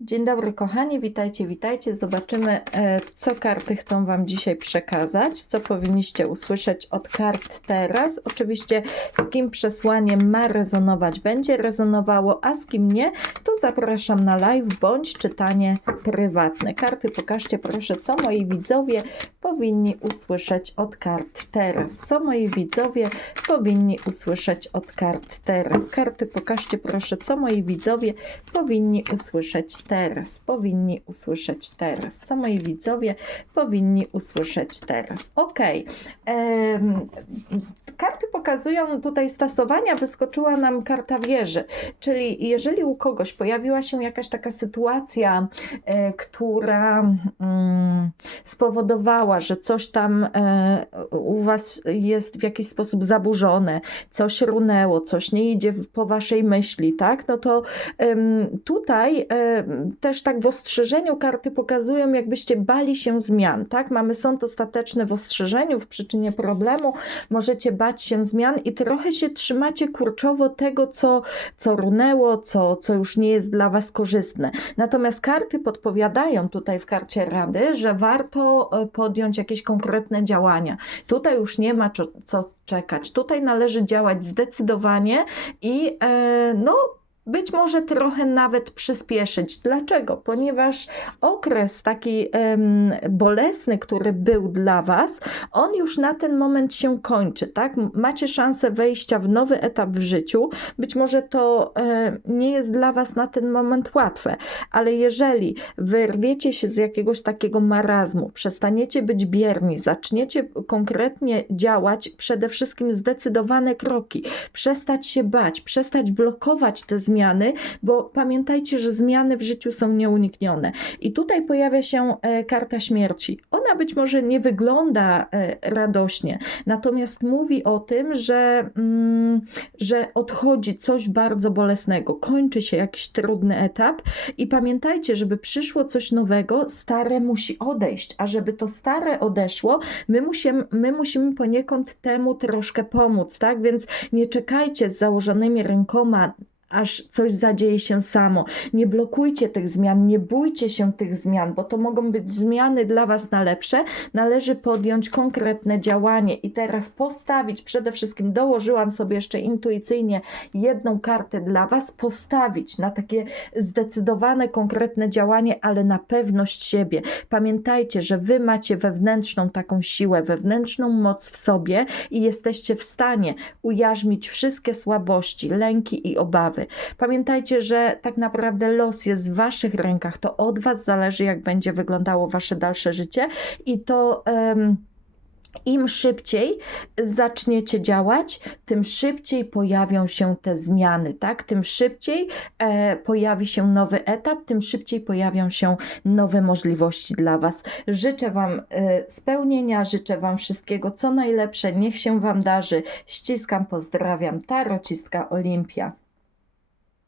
Dzień dobry kochani, witajcie, witajcie. Zobaczymy, e, co karty chcą Wam dzisiaj przekazać, co powinniście usłyszeć od kart teraz. Oczywiście z kim przesłanie ma rezonować, będzie rezonowało, a z kim nie, to zapraszam na live bądź czytanie prywatne. Karty pokażcie proszę, co moi widzowie powinni usłyszeć od kart teraz. Co moi widzowie powinni usłyszeć od kart teraz. Karty pokażcie proszę, co moi widzowie powinni usłyszeć teraz. Powinni usłyszeć teraz. Co moi widzowie powinni usłyszeć teraz. Ok. Karty pokazują tutaj stosowania. Wyskoczyła nam karta wieży. Czyli jeżeli u kogoś pojawiła się jakaś taka sytuacja, e, która mm, spowodowała, że coś tam e, u Was jest w jakiś sposób zaburzone, coś runęło, coś nie idzie po Waszej myśli, tak? No to tutaj em, też tak w ostrzeżeniu karty pokazują, jakbyście bali się zmian, tak? Mamy sąd ostateczny w ostrzeżeniu, w przyczynie problemu, możecie bać się zmian i trochę się trzymacie kurczowo tego, co, co runęło, co, co już nie jest dla Was korzystne. Natomiast karty podpowiadają tutaj w karcie rady, że warto e, podjąć jakieś konkretne działania. Tutaj już nie ma co, co czekać. Tutaj należy działać zdecydowanie i e, no. Być może trochę nawet przyspieszyć. Dlaczego? Ponieważ okres taki em, bolesny, który był dla Was, on już na ten moment się kończy, tak? Macie szansę wejścia w nowy etap w życiu. Być może to e, nie jest dla Was na ten moment łatwe, ale jeżeli wyrwiecie się z jakiegoś takiego marazmu, przestaniecie być bierni, zaczniecie konkretnie działać, przede wszystkim zdecydowane kroki, przestać się bać, przestać blokować te zmiany, bo pamiętajcie, że zmiany w życiu są nieuniknione. I tutaj pojawia się e, karta śmierci. Ona być może nie wygląda e, radośnie, natomiast mówi o tym, że, mm, że odchodzi coś bardzo bolesnego, kończy się jakiś trudny etap i pamiętajcie, żeby przyszło coś nowego, stare musi odejść, a żeby to stare odeszło, my musimy, my musimy poniekąd temu troszkę pomóc, tak? Więc nie czekajcie z założonymi rękoma aż coś zadzieje się samo. Nie blokujcie tych zmian, nie bójcie się tych zmian, bo to mogą być zmiany dla Was na lepsze. Należy podjąć konkretne działanie i teraz postawić, przede wszystkim dołożyłam sobie jeszcze intuicyjnie jedną kartę dla Was, postawić na takie zdecydowane, konkretne działanie, ale na pewność siebie. Pamiętajcie, że Wy macie wewnętrzną taką siłę, wewnętrzną moc w sobie i jesteście w stanie ujarzmić wszystkie słabości, lęki i obawy. Pamiętajcie, że tak naprawdę los jest w Waszych rękach, to od Was zależy, jak będzie wyglądało Wasze dalsze życie i to. em, im szybciej zaczniecie działać, tym szybciej pojawią się te zmiany, tak? Tym szybciej e, pojawi się nowy etap, tym szybciej pojawią się nowe możliwości dla Was. Życzę Wam e, spełnienia, życzę Wam wszystkiego co najlepsze, niech się Wam darzy. Ściskam, pozdrawiam. Tarocistka Olimpia.